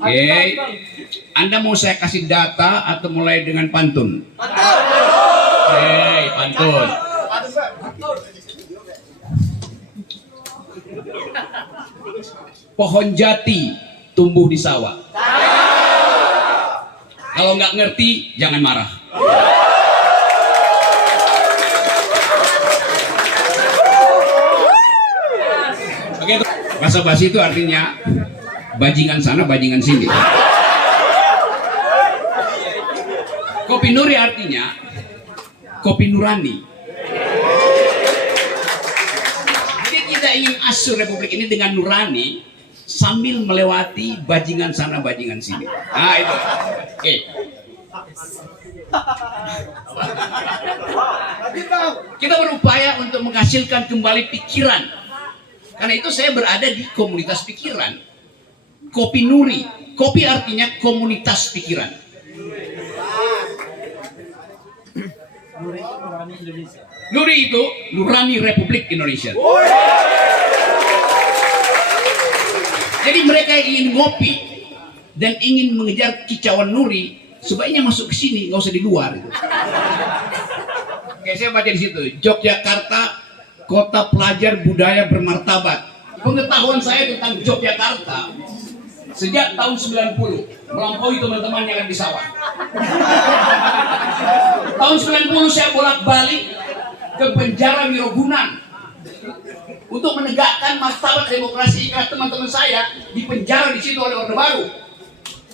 Oke, Anda mau saya kasih data atau mulai dengan pantun? Oke, pantun. Pohon jati tumbuh di sawah. Kalau nggak ngerti, jangan marah. Oke, bahasa basi itu artinya bajingan sana, bajingan sini. Kopi Nuri artinya kopi nurani. Jadi kita ingin asuh Republik ini dengan nurani sambil melewati bajingan sana, bajingan sini. Nah itu. Oke. Kita berupaya untuk menghasilkan kembali pikiran. Karena itu saya berada di komunitas pikiran. Kopi Nuri. Kopi artinya komunitas pikiran. Nuri itu Nurani Republik Indonesia. Jadi mereka yang ingin ngopi dan ingin mengejar kicauan Nuri, sebaiknya masuk ke sini, nggak usah di luar. Oke, saya baca di situ. Yogyakarta, kota pelajar budaya bermartabat. Pengetahuan saya tentang Yogyakarta sejak tahun 90 melampaui teman-teman yang ada di sawah. Tahun 90 saya bolak-balik ke penjara Wirogunan untuk menegakkan martabat demokrasi karena teman-teman saya di penjara di situ oleh Orde Baru.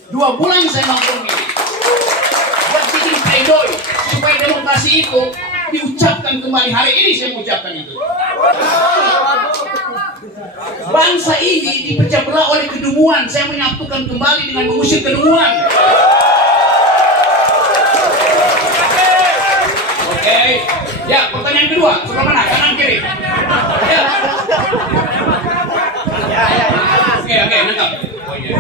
2 bulan saya nongkrong ini buat bikin pledoi supaya demokrasi itu diucapkan kembali. Hari ini saya mengucapkan itu. Bangsa ini dipecah belah oleh kedunguan. Saya menyatukan kembali dengan mengusir kedunguan. Oke. Ya, pertanyaan kedua. Sebelah mana? Kanan kiri? Ya. Oke, nangkap. Oh iya.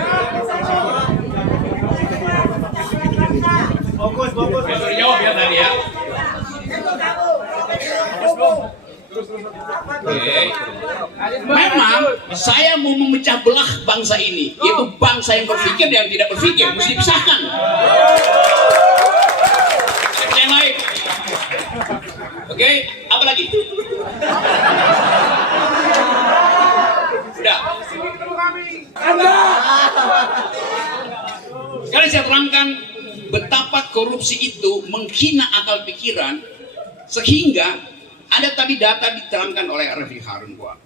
Fokus. Sudah jawab ya tadi ya. Memang saya mau memecah belah bangsa ini, yaitu bangsa yang berpikir dan yang tidak berpikir, mesti dipisahkan. Yang lain, oke, apa lagi? Sudah. Sekarang saya terangkan betapa korupsi itu menghina akal pikiran, sehingga ada tadi data diterangkan oleh Refli Harun bahwa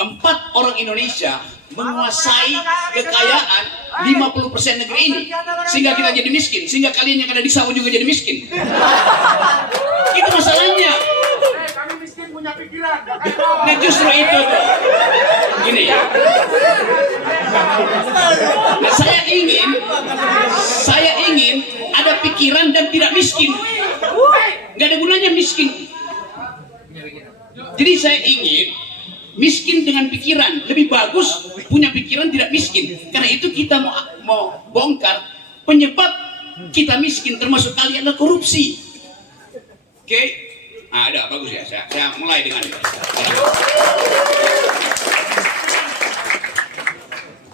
4 orang Indonesia menguasai kekayaan 50% negeri ini, sehingga kita jadi miskin, sehingga kalian yang ada di sawah juga jadi miskin. Itu masalahnya. Kami miskin punya pikiran. Nah justru itu tuh. Gini ya. Nah, saya ingin ada pikiran dan tidak miskin. Gak ada gunanya miskin. Jadi saya ingin miskin dengan pikiran. Lebih bagus punya pikiran tidak miskin. Karena itu kita mau bongkar penyebab kita miskin, termasuk kalian adalah korupsi. Oke? Nah, ada bagus ya. Saya mulai dengan itu.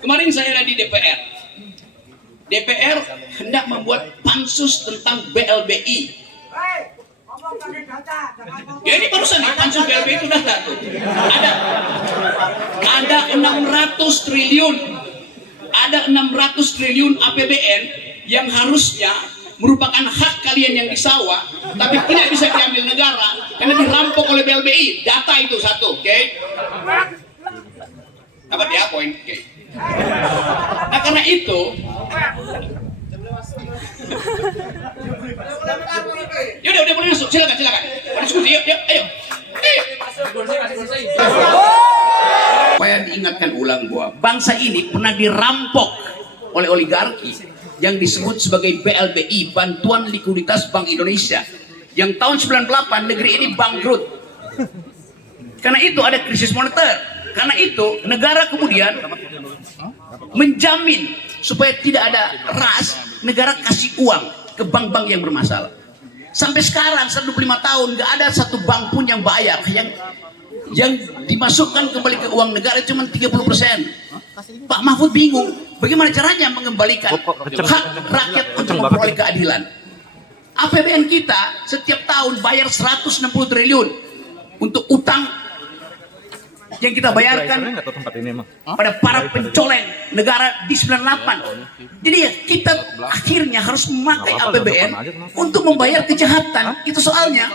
Kemarin saya ada di DPR. DPR hendak membuat pansus tentang BLBI. Ya ini barusan nih, pansus BLBI itu data tuh. Ada 600 triliun. Ada 600 triliun APBN yang harusnya merupakan hak kalian yang di sawah, tapi tidak bisa diambil negara karena dirampok oleh BLBI. Data itu satu, oke? Dapat ya poin, oke? Nah karena itu, yaudah boleh masuk, silakan. Diskusi, yuk, ayo. Supaya diingatkan ulang bahwa bangsa ini pernah dirampok oleh oligarki yang disebut sebagai BLBI, Bantuan Likuiditas Bank Indonesia, yang tahun 98 negeri ini bangkrut. Karena itu ada krisis moneter. Karena itu negara kemudian menjamin supaya tidak ada ras, negara kasih uang ke bank-bank yang bermasalah. Sampai sekarang 125 tahun nggak ada satu bank pun yang bayar, yang dimasukkan kembali ke uang negara cuma 30%. Pak Mahfud bingung bagaimana caranya mengembalikan hak rakyat untuk memperoleh keadilan. APBN kita setiap tahun bayar 160 triliun untuk utang yang kita bayarkan pada para pencoleng negara di 98. Jadi ya kita akhirnya harus memakai APBN untuk membayar kejahatan. Itu soalnya.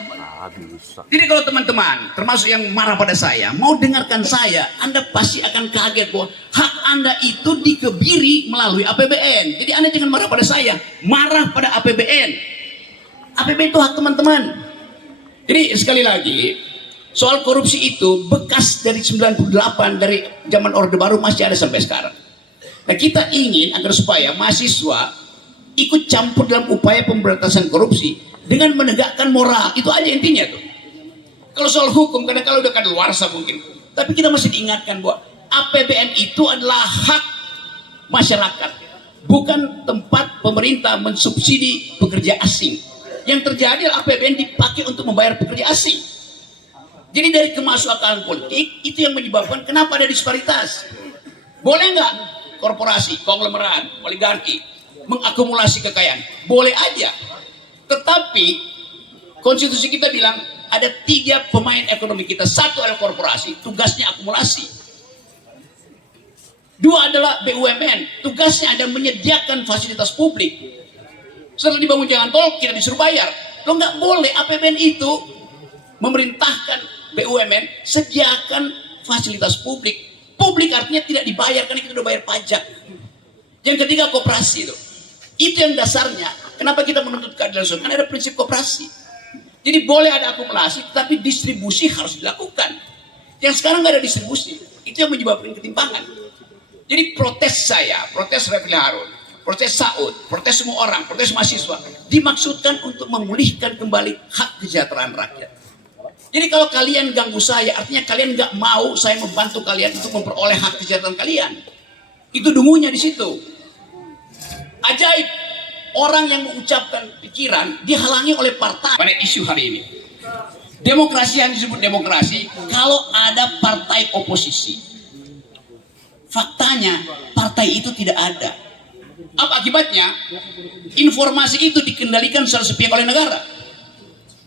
Jadi kalau teman-teman termasuk yang marah pada saya mau dengarkan saya, Anda pasti akan kaget bahwa hak Anda itu dikebiri melalui APBN. Jadi Anda jangan marah pada saya, marah pada APBN. APBN itu hak teman-teman. Jadi sekali lagi, soal korupsi itu bekas dari 98, dari zaman Orde Baru masih ada sampai sekarang. Nah, kita ingin agar supaya mahasiswa ikut campur dalam upaya pemberantasan korupsi dengan menegakkan moral. Itu aja intinya tuh. Kalau soal hukum kadang kalau udah kadaluarsa mungkin, tapi kita masih diingatkan bahwa APBN itu adalah hak masyarakat, bukan tempat pemerintah mensubsidi pekerja asing. Yang terjadi adalah APBN dipakai untuk membayar pekerja asing. Jadi dari kemasyarakatan politik itu yang menyebabkan kenapa ada disparitas. Boleh nggak korporasi, konglomerat, oligarki mengakumulasi kekayaan? Boleh aja. Tetapi konstitusi kita bilang ada 3 pemain ekonomi kita. 1 adalah korporasi, tugasnya akumulasi. 2 adalah BUMN, tugasnya ada menyediakan fasilitas publik. Setelah dibangun jalan tol, kita disuruh bayar. Lo nggak boleh APBN itu memerintahkan BUMN sediakan fasilitas publik. Publik artinya tidak dibayar karena kita udah bayar pajak. Yang ketiga koperasi itu. Itu yang dasarnya. Kenapa kita menuntut keadilan sosial? Karena ada prinsip koperasi. Jadi boleh ada akumulasi, tapi distribusi harus dilakukan. Yang sekarang nggak ada distribusi. Itu yang menyebabkan ketimpangan. Jadi protes saya, protes Refli Harun, protes Saud, protes semua orang, protes mahasiswa dimaksudkan untuk memulihkan kembali hak kesejahteraan rakyat. Jadi kalau kalian ganggu saya, artinya kalian nggak mau saya membantu kalian untuk memperoleh hak kesejahteraan kalian. Itu dungunya di situ. Ajaib, orang yang mengucapkan pikiran dihalangi oleh partai pada isu hari ini. Demokrasi yang disebut demokrasi kalau ada partai oposisi. Faktanya partai itu tidak ada. Apa akibatnya? Informasi itu dikendalikan secara sepihak oleh negara.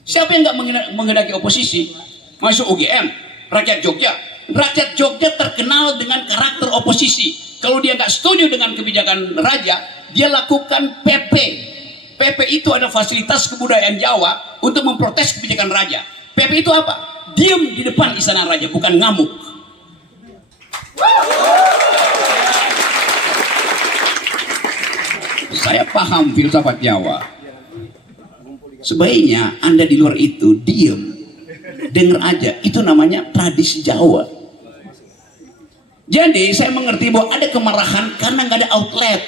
Siapa yang nggak menghendaki oposisi? Masuk UGM, rakyat Jogja. Rakyat Jogja terkenal dengan karakter oposisi. Kalau dia nggak setuju dengan kebijakan raja, dia lakukan PP. PP itu ada fasilitas kebudayaan Jawa untuk memprotes kebijakan raja. PP itu apa? Diam di depan istana raja, bukan ngamuk. Saya paham filsafat Jawa. Sebaiknya Anda di luar itu diam, dengar aja. Itu namanya tradisi Jawa. Jadi saya mengerti bahwa ada kemarahan karena nggak ada outlet.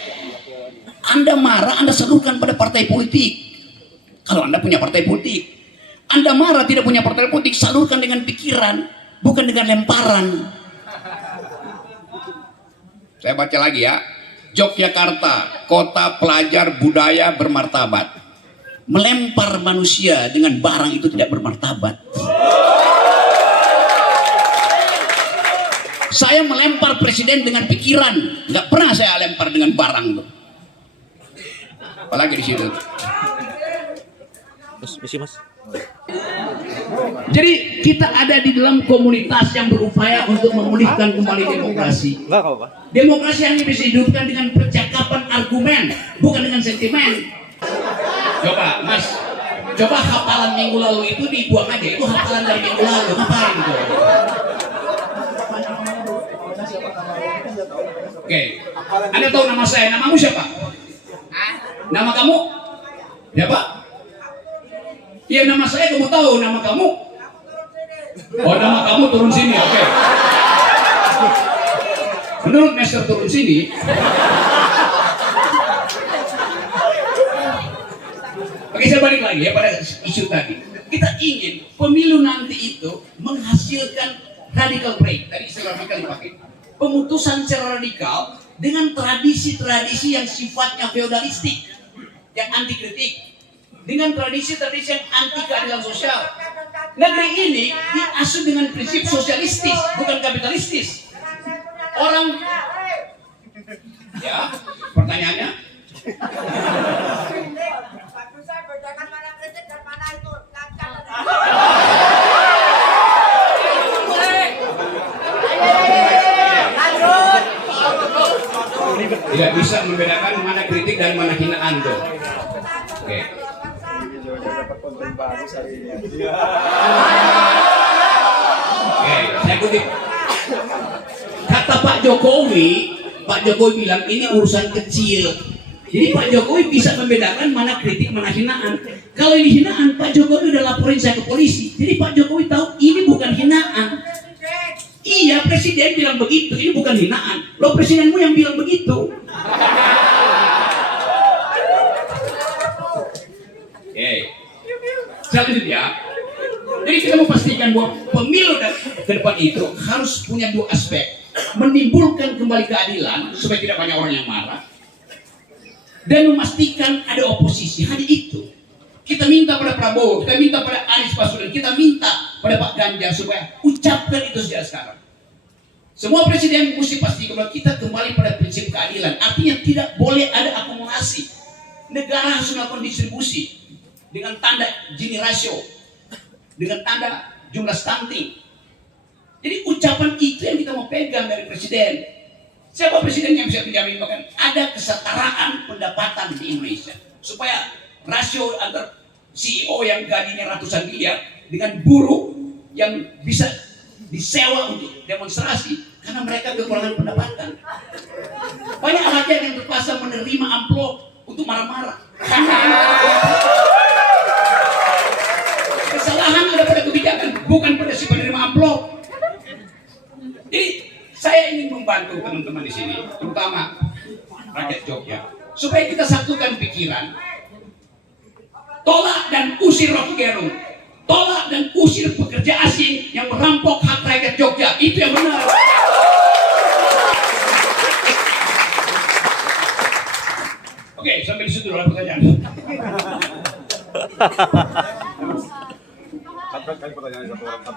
Anda marah, Anda salurkan pada partai politik. Kalau Anda punya partai politik, Anda marah tidak punya partai politik, salurkan dengan pikiran, bukan dengan lemparan. Saya baca lagi ya. Yogyakarta, kota pelajar budaya bermartabat. Melempar manusia dengan barang itu tidak bermartabat. Saya melempar presiden dengan pikiran, nggak pernah saya lempar dengan barang tuh. Apalagi di situ. Mas. Jadi kita ada di dalam komunitas yang berupaya untuk memulihkan kembali demokrasi. Enggak apa-apa. Demokrasi yang bisa dihidupkan dengan percakapan argumen, bukan dengan sentimen. Coba, Mas. Coba hafalan minggu lalu itu dibuang aja. Itu hafalan dari minggu lalu. Ngapain itu? Oke. Anda tahu nama saya? Namamu siapa? Nama kamu? Siapa? Iya, nama saya kamu tahu. Nama kamu? Oh, nama kamu turun sini. Oke. Menurut Master turun sini. Oke, saya balik lagi ya pada isu tadi. Kita ingin pemilu nanti itu menghasilkan radical break. Tadi istilah radikal dipakai. Pemutusan secara radikal dengan tradisi-tradisi yang sifatnya feodalistik, yang anti kritik, dengan tradisi-tradisi yang anti keadilan sosial. Negeri ini diasuh dengan prinsip sosialistis, bukan kapitalistis. Orang Ya, pertanyaannya? Pak Pusat, bedakan mana kritik dan mana itu lancar. Tidak bisa membedakan mana kritik dan mana hinaan tuh. Oke. Oke, saya kutip. Kata Pak Jokowi bilang ini urusan kecil. Jadi Pak Jokowi bisa membedakan mana kritik, mana hinaan. Kalau ini hinaan, Pak Jokowi udah laporin saya ke polisi. Jadi Pak Jokowi tahu ini bukan hinaan. Iya, presiden bilang begitu, ini bukan hinaan. Loh, presidenmu yang bilang begitu. Oke. Selanjutnya, jadi kita mau pastikan bahwa pemilu ke depan itu harus punya dua aspek. Menimbulkan kembali keadilan supaya tidak banyak orang yang marah. Dan memastikan ada oposisi. Hanya itu. Kita minta pada Prabowo, kita minta pada Anies Baswedan, kita minta pada Pak Ganjar supaya ucapkan itu sejak sekarang. Semua presiden mesti pastikan bahwa kita kembali pada prinsip keadilan. Artinya tidak boleh ada akumulasi. Negara harus melakukan distribusi dengan tanda Gini ratio, dengan tanda jumlah stunting. Jadi ucapan itu yang kita mau pegang dari presiden. Siapa presiden yang bisa menjamin bahkan ada kesetaraan pendapatan di Indonesia supaya rasio antar CEO yang gajinya ratusan miliar dengan buruh yang bisa disewa untuk demonstrasi karena mereka kekurangan pendapatan. Banyak rakyat yang terpaksa menerima amplop untuk marah-marah. Kesalahan ada pada kebijakan, bukan pada si penerima amplop. Jadi saya ingin membantu teman-teman di sini, terutama rakyat Jogja, supaya kita satukan pikiran. Tolak dan usir Rocky Gerung. Tolak dan usir pekerja asing yang merampok hak rakyat Jogja. Itu yang benar. Oke, sampai di situ dulu pertanyaan. Satu kali pertanyaan satu orang.